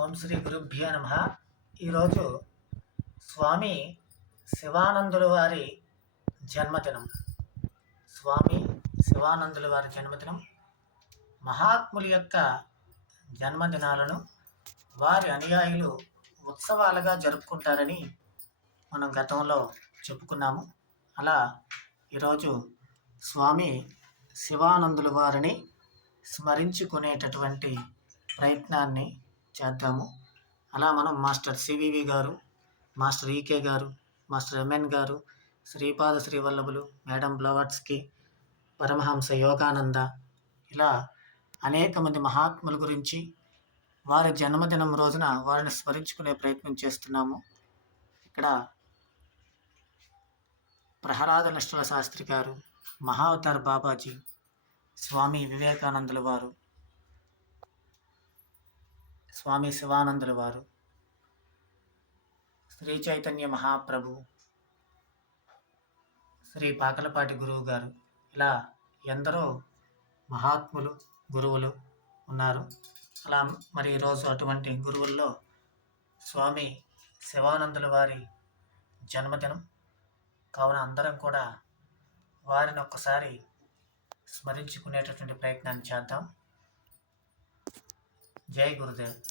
ఓం శ్రీ గురుభ్యో నమ. ఈరోజు స్వామి శివానందుల వారి జన్మదినం. స్వామి శివానందుల వారి జన్మదినం. మహాత్ముల యొక్క జన్మదినాలను వారి అనుయాయులు ఉత్సవాలుగా జరుపుకుంటారని మనం గతంలో చెప్పుకున్నాము. అలా ఈరోజు స్వామి శివానందుల వారిని స్మరించుకునేటటువంటి ప్రయత్నాన్ని చేద్దాము. అలా మనం మాస్టర్ సివివి గారు మాస్టర్ ఈకే గారు మాస్టర్ ఎంఎన్ గారు శ్రీపాద శ్రీవల్లభులు మేడం బ్లవర్స్కి పరమహంస యోగానంద ఇలా అనేక మంది మహాత్ముల గురించి వారి జన్మదినం రోజున వారిని స్మరించుకునే ప్రయత్నం చేస్తున్నాము. ఇక్కడ ప్రహ్లాద నిష్ఠుల శాస్త్రి గారు మహావతార్ బాబాజీ స్వామి వివేకానందుల వారు స్వామి శివానందుల వారు. శ్రీ చైతన్య మహాప్రభు శ్రీ పాకలపాటి గురువు గారు. ఇలా ఎందరో మహాత్ములు గురువులు ఉన్నారు. అలా మరి ఈరోజు అటువంటి గురువుల్లో స్వామి శివానందుల వారి జన్మదినం. కావున అందరం కూడా వారిని ఒక్కసారి స్మరించుకునేటటువంటి ప్రయత్నాన్ని చేద్దాం. जय गुरुदेव।